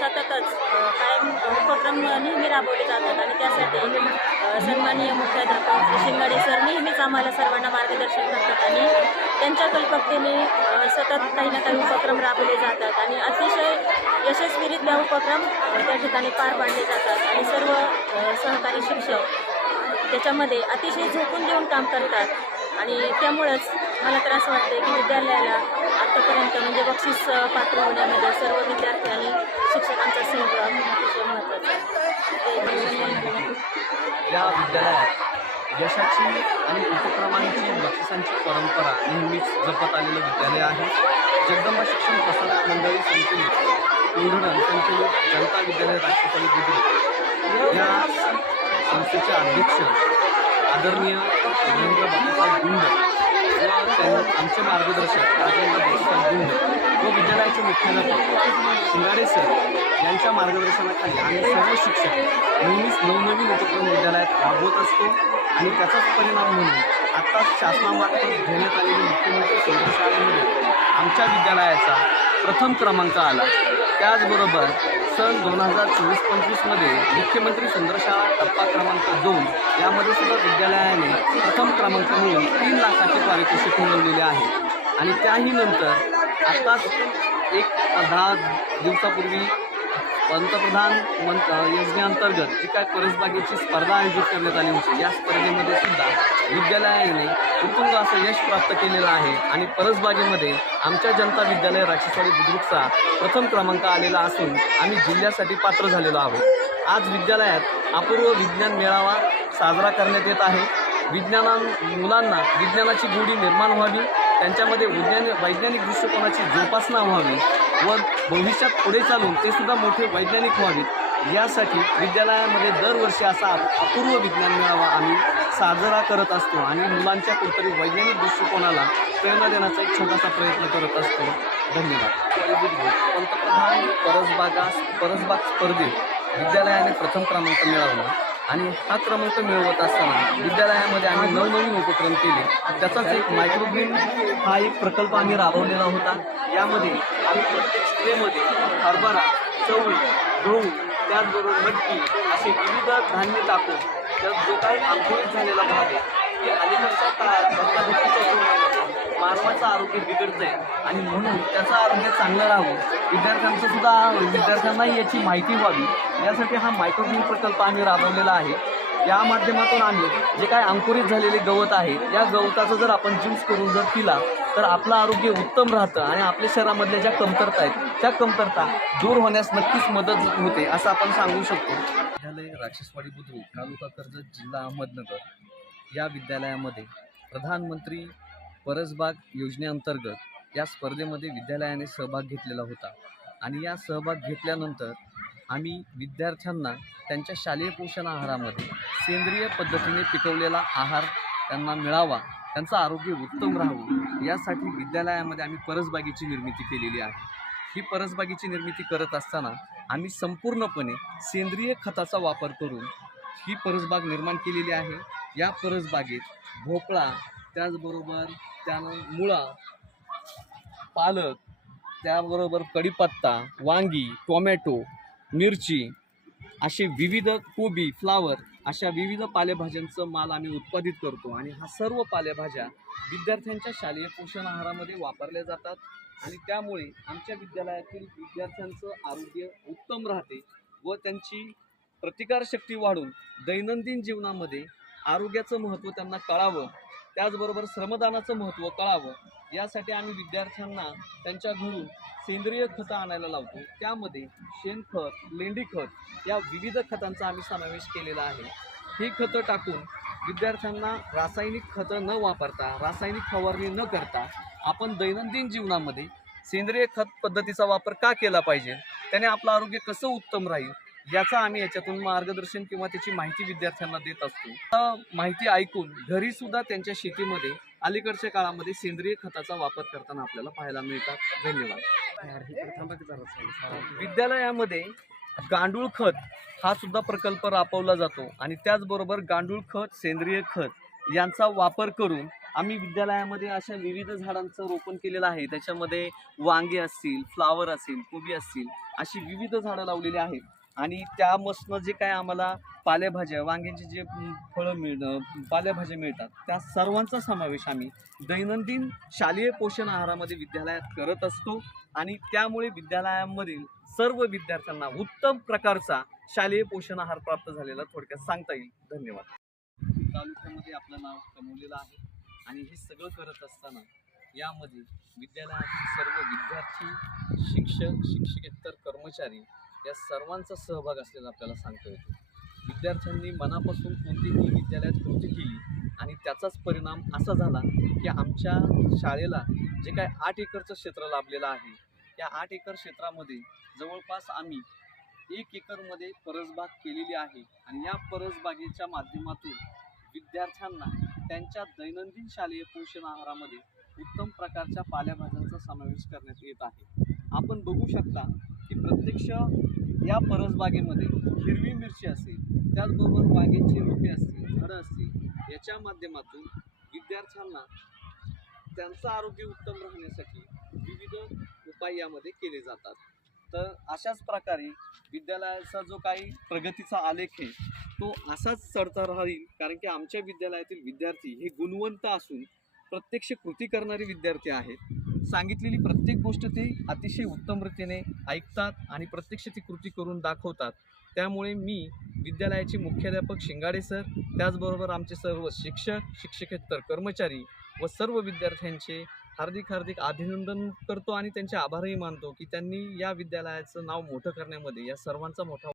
सततच कायम उपक्रम नेहमी राबवले जातात आणि त्यासाठी सन्माननीय मुख्याध्यापक श्री शिंगाडे सर नेहमीच आम्हाला सर्वांना मार्गदर्शन करतात आणि त्यांच्या कल्पकतेने सतत काही ना काही उपक्रम राबवले जातात आणि अतिशय यशस्वीरित्या उपक्रम त्या ठिकाणी पार पाडले जातात आणि सर्व सहकारी शिक्षक त्याच्यामध्ये अतिशय झोकून देऊन काम करतात. आणि त्यामुळंच मला तर असं वाटतं की विद्यालयाला आत्तापर्यंत म्हणजे बक्षीस पात्र होण्यामध्ये सर्व विद्यार्थी आणि शिक्षकांचा सहभाग अतिशय महत्त्वाचा आहे. या विद्यालयात यशाची आणि उपक्रमांची बक्षिसांची परंपरा नेहमीच जपत आलेलं विद्यालय आहे. जगदंबा शिक्षण प्रसारक मंडळी संचलित उंधडण संचलित जनता विद्यालय राष्ट्रपती बुद्रुक या संस्थेचे अध्यक्ष आदरणीय गुंड आमचे मार्गदर्शक राजेंद्र गुंड व विद्यालयाचे मुख्याध्यापक शिंगाडे सर यांच्या मार्गदर्शनाखाली आम्ही सर्व शिक्षक नेहमीच नवनवीन उपक्रम विद्यालयात राबवत असतो आणि त्याचाच परिणाम म्हणून आत्ताच शासनामार्फत घेण्यात आलेली मुख्यमंत्री केंद्र आमच्या विद्यालयाचा प्रथम क्रमांक आला. त्याचबरोबर सन दोन हजार चोवीस पंचवीसमध्ये मुख्यमंत्री चंद्रशाळा टप्पा क्रमांक दोन यामध्ये सुद्धा विद्यालयाने प्रथम क्रमांक मिळून तीन लाखाचे पारितोषिक मिळवलेले आहे. आणि त्याही नंतर आत्ताच एक दहा दिवसापूर्वी पंतप्रधान मंत योजनेअंतर्गत जी काय परसबागेची स्पर्धा आयोजित करण्यात आली होती. या स्पर्धेमध्ये सुद्धा विद्यालयाने उत्तुंग असं यश प्राप्त केलेलं आहे आणि परसबागेमध्ये आमच्या जनता विद्यालय राक्षसवाडी बुद्रुकचा प्रथम क्रमांक आलेला असून आम्ही जिल्ह्यासाठी पात्र झालेलो आहोत. आज विद्यालयात अपूर्व विज्ञान मेळावा साजरा करण्यात येत आहे. विज्ञानां मुलांना विज्ञानाची गोडी निर्माण व्हावी. त्यांच्यामध्ये विज्ञान वैज्ञानिक दृष्टिकोनाची जोपासना व्हावी व भविष्यात पुढे चालून ते सुद्धा मोठे वैज्ञानिक व्हावेत. यासाठी विद्यालयामध्ये दरवर्षी असा अपूर्व विज्ञान मेळावा आम्ही साजरा करत असतो आणि मुलांच्या कुठेतरी वैज्ञानिक दृष्टिकोनाला प्रेरणा देण्याचा एक छोटासा प्रयत्न करत असतो. धन्यवाद. पंतप्रधान परसबागा परसबाग स्पर्धेत विद्यालयाने प्रथम क्रमांक मिळवला. आणि हा क्रमांक मिळवत असताना विद्यालयामध्ये आम्ही नवनवीन उपक्रम केले. त्याचाच एक मायक्रोग्रीन हा एक प्रकल्प आम्ही राबवलेला होता. यामध्ये आम्ही प्रत्येक स्त्रेमध्ये हरभरा चवळी गहू त्याचबरोबर मटकी असे विविध धान्य टाकून त्यात जो काही अंकुरित झालेला भाग आहे की अलीकडच्या काळात जीवनामध्ये मानवाचं आरोग्य बिघडतंय. आणि म्हणून त्याचं आरोग्य चांगलं राहावं. विद्यार्थ्यांचं सुद्धा विद्यार्थ्यांनाही याची माहिती व्हावी. यासाठी हा मायक्रोग्रीन प्रकल्प आम्ही राबवलेला आहे. या माध्यमातून आम्ही जे काय अंकुरित झालेले गवत आहे या गवताचं जर आपण ज्यूस करून जर पिला तर आपलं आरोग्य उत्तम राहतं आणि आपल्या शरीरामधल्या ज्या कमतरता आहेत त्या कमतरता दूर होण्यास नक्कीच मदत होते असं आपण सांगू शकतो. विद्यालय राक्षसवाडी बुद्रुक तालुका कर्जत जिल्हा अहमदनगर या विद्यालयामध्ये प्रधानमंत्री परसबाग योजनेअंतर्गत या स्पर्धेमध्ये विद्यालयाने सहभाग घेतलेला होता. आणि या सहभाग घेतल्यानंतर आम्ही विद्यार्थ्यांना त्यांच्या शालेय पोषण आहारामध्ये सेंद्रिय पद्धतीने पिकवलेला आहार त्यांना मिळावा त्यांचं आरोग्य उत्तम राहावं यासाठी विद्यालयामध्ये आम्ही परसबागेची निर्मिती केलेली आहे. ही परसबागेची निर्मिती करत असताना आम्ही संपूर्णपणे सेंद्रिय खताचा वापर करून ही परसबाग निर्माण केलेली आहे. या परसबागेत भोपळा त्याचबरोबर त्यानं मुळा पालक त्याबरोबर कढीपत्ता वांगी टोमॅटो मिरची असे विविध कोबी फ्लावर अशा विविध पालेभाज्यांचं माल आम्ही उत्पादित करतो आणि हा सर्व पालेभाज्या विद्यार्थ्यांच्या शालेय पोषण आहारामध्ये वापरल्या जातात आणि त्यामुळे आमच्या विद्यालयातील विद्यार्थ्यांचं आरोग्य उत्तम राहते व त्यांची प्रतिकारशक्ती वाढून दैनंदिन जीवनामध्ये आरोग्याचं महत्त्व त्यांना कळावं त्याचबरोबर श्रमदानाचं महत्त्व कळावं यासाठी आम्ही विद्यार्थ्यांना त्यांच्या घरून सेंद्रिय खतं आणायला लावतो. त्यामध्ये शेणखत लेंडीखत या विविध खतांचा आम्ही समावेश केलेला आहे. ही खतं टाकून विद्यार्थ्यांना रासायनिक खतं न वापरता रासायनिक फवारणी न करता आपण दैनंदिन जीवनामध्ये सेंद्रिय खत पद्धतीचा वापर का केला पाहिजे? त्याने आपलं आरोग्य कसं उत्तम राहील? याचा आम्ही याच्यातून मार्गदर्शन किंवा त्याची माहिती विद्यार्थ्यांना देत असतो. माहिती ऐकून घरी सुद्धा त्यांच्या शेतीमध्ये अलीकडच्या काळामध्ये सेंद्रिय खताचा वापर करताना आपल्याला पाहायला मिळतात. धन्यवाद. विद्यालयामध्ये गांडूळ खत हा सुद्धा प्रकल्प राबवला जातो आणि त्याचबरोबर गांडूळ खत सेंद्रिय खत यांचा वापर करून आम्ही विद्यालयामध्ये अशा विविध झाडांचं रोपण केलेलं आहे. त्याच्यामध्ये वांगे असतील फ्लावर असेल कोबी असतील अशी विविध झाडं लावलेली आहेत. आणि त्यापासनं जे काय आम्हाला पालेभाज्या वांग्यांची जे फळं मिळ पालेभाज्या मिळतात त्या सर्वांचा समावेश आम्ही दैनंदिन शालेय पोषण आहारामध्ये विद्यालयात करत असतो आणि त्यामुळे विद्यालयामधील सर्व विद्यार्थ्यांना उत्तम प्रकारचा शालेय पोषण आहार प्राप्त झालेला थोडक्यात सांगता येईल. धन्यवाद. तालुक्यामध्ये आपलं नाव कमवलेलं आहे आणि हे सगळं करत असताना यामध्ये विद्यालयातील सर्व विद्यार्थी शिक्षक शिक्षकेतर कर्मचारी या सर्वांचा सहभाग असलेला आपल्याला सांगता येतो. विद्यार्थ्यांनी मनापासून कोणतीही विद्यालयात कृती केली आणि त्याचाच परिणाम असा झाला की आमच्या शाळेला जे काय आठ एकरचं क्षेत्र लाभलेलं आहे या आठ एकर क्षेत्रामध्ये जवळपास आम्ही एक एकरमध्ये परसबाग केलेली आहे आणि या परसबागेच्या माध्यमातून विद्यार्थ्यांना त्यांच्या दैनंदिन शालेय पोषण आहारामध्ये उत्तम प्रकारच्या पालेभाज्यांचा समावेश करण्यात येत आहे. आपण बघू शकता की प्रत्यक्ष या परसबागेमध्ये हिरवी मिरची असेल त्याचबरोबर बागेची रोपे असतील झाडं असतील याच्या माध्यमातून विद्यार्थ्यांना त्यांचं आरोग्य उत्तम राहण्यासाठी विविध उपाय यामध्ये केले जातात. तर अशाच प्रकारे विद्यालयाचा जो काही प्रगतीचा आलेख आहे तो असाच चढता राहील. कारण की आमच्या विद्यालयातील विद्यार्थी हे गुणवंत असून प्रत्यक्ष कृती करणारे विद्यार्थी आहेत. सांगितलेली प्रत्येक गोष्ट ते अतिशय उत्तम रीतीने ऐकतात आणि प्रत्यक्ष ती कृती करून दाखवतात. त्यामुळे मी विद्यालयाचे मुख्याध्यापक शिंगाडे सर त्याचबरोबर आमचे सर्व शिक्षक शिक्षकेतर कर्मचारी व सर्व विद्यार्थ्यांचे हार्दिक हार्दिक अभिनंदन करतो आणि त्यांचे आभारही मानतो की त्यांनी या विद्यालयाचं नाव मोठं करण्यामध्ये या सर्वांचा मोठा